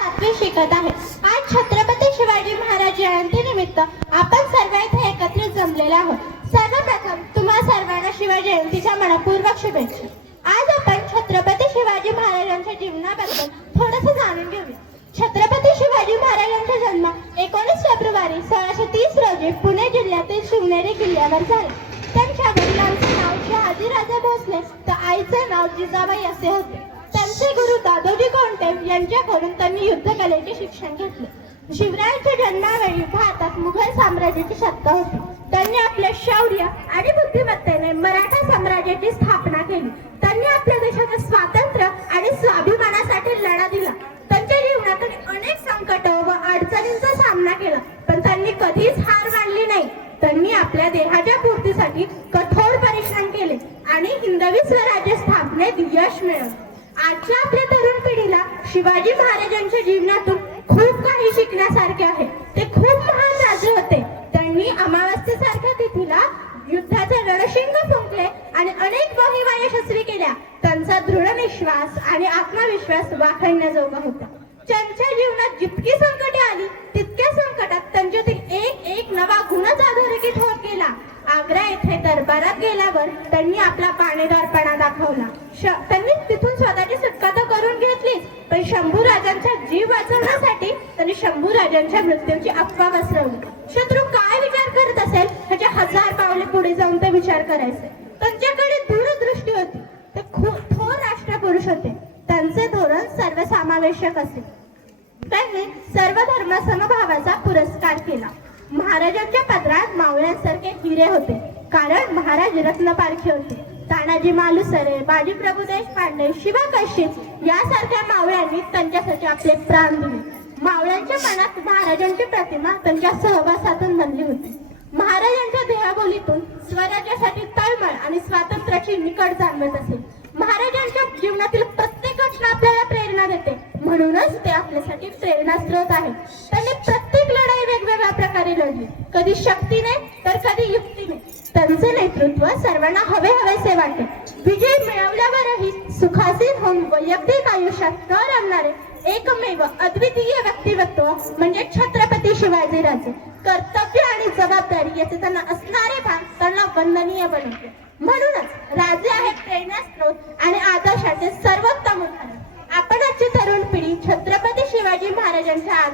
सातवी शिकत आहे। आज छत्रपती शिवाजी महाराज जयंती निमित्त आपण सर्व इथे एकत्रित जमलेले आहोत। सर्वप्रथम तुम्हा सर्वांना शिवाजी जयंतीच्या मनपूर्वक शुभेच्छा। आज आपण छत्रपती शिवाजी महाराजांच्या जीवनाबद्दल थोडंसं जाणून घेऊया। छत्रपती शिवाजी महाराजांचा जन्म 19 फेब्रुवारी 1630 रोजी पुणे जिल्ह्यातील शिवनेरी किल्ल्यावर झाला। त्यांच्या वडिलांचे नाव शहाजीराजे भोसले तर आईचे नाव जिजाबाई असे होते। त्यांचे गुरु दादोजी कोंडदेव यांच्याकडून त्यांनी युद्धकलेचे शिक्षण घेतले। शिवरायांच्या जन्मावेळी भारतात मुघल साम्राज्याची सत्ता होती। त्यांनी आपल्या शौर्य आणि बुद्धिमत्तेने मराठा साम्राज्याची स्थापना केली। त्यांनी आपल्या देशाचे स्वातंत्र्य आणि स्वाभिमानासाठी लढा दिला। त्यांच्या जीवनातून अनेक संकट व अडचणींचा सामना केला, पण त्यांनी कधीच हार मानली नाही। त्यांनी आपल्या देहाच्या पूर्तीसाठी कठोर परिश्रम केले आणि हिंदवी स्वराज्य स्थापनेत यश मिळवले। आजच्या आपल्या तरुण पिढीला शिवाजी महाराजांच्या जीवनातून खूप काही शिकण्यासारखे आहे। ते खूप महान राजे होते। त्यांनी अमावस्येसारख्या तिथीला युद्धाचे रणशिंग फुंकले आणि अनेक मोहिमा यशस्वी केल्या। त्यांचा दृढ विश्वास आणि आत्मविश्वास वाखाणण्याजोगा होता। त्यांच्या जीवनात जितकी संकटे आली तितक्या संकटात त्यांच्यातील एक नवा गुणच अधोरेखित होत गेला। आग्रा येथे दरबारात गेल्यावर त्यांनी आपला पाणेदारपणा दाखवला। त्यांनी तिथून स्वतःची सुटका तर करून घेतलीच, पण शंभू राजांचा जीव वाचवण्यासाठी त्यांनी शंभू राजांच्या मृत्यूची अफवा पसरवली। शत्रू काय विचार करत असेल ह्याच्या 1000 पावले पुढे जाऊन ते विचार करायचे। त्यांच्याकडे दूरदृष्टी होती। ते खूप थोर राष्ट्रपुरुष होते। त्यांचे धोरण सर्वसमावेशक असे। त्यांनी सर्व धर्म समभावाचा पुरस्कार केला। महाराजांच्या पदरात मावळ्यांसारखे हिरे होते, कारण महाराज रत्नपारखी होते। तानाजी मालुसरे, बाजी प्रभू देशपांडे, शिवा कशीच यासारख्या मावळ्यांनी त्यांच्यासाठी आपले प्राण दिले। मावळ्यांच्या मनात महाराजांची प्रतिमा त्यांच्या सहवासातून बनली होती। महाराजांच्या देहबोलीतून स्वराज्यासाठी तळमळ आणि स्वातंत्र्याची निकड जाणवत असे। महाराजांच्या जीवनातील प्रत्येक घटना आपल्याला प्रेरणा देते, म्हणूनच ते आपल्यासाठी प्रेरणास्रोत आहे। त्यांनी प्रत्येक लढाई वेगवेगळ्या प्रकारे लढली, कधी शक्तीने तर कधी युक्तीने। त्यांचे नेतृत्व सर्वांना हवेसे वाटे। विजय मिळवल्यावरही सुखासीन होऊन वैयक्तिक आयुष्यात न रमणारे एकमेव अद्वितीय व्यक्तिमत्व म्हणजे छत्रपती शिवाजीराजे। कर्तव्य आणि जबाबदारी याचे त्यांना असणारे भान त्यांना वंदनीय बनवते। म्हणूनच राजे आहेत प्रेरणास्रोत आणि आदर्शाचे सर्वोत्तम उदाहरण। आपण आजची तरुण पिढी छत्रपती शिवाजी महाराजांच्या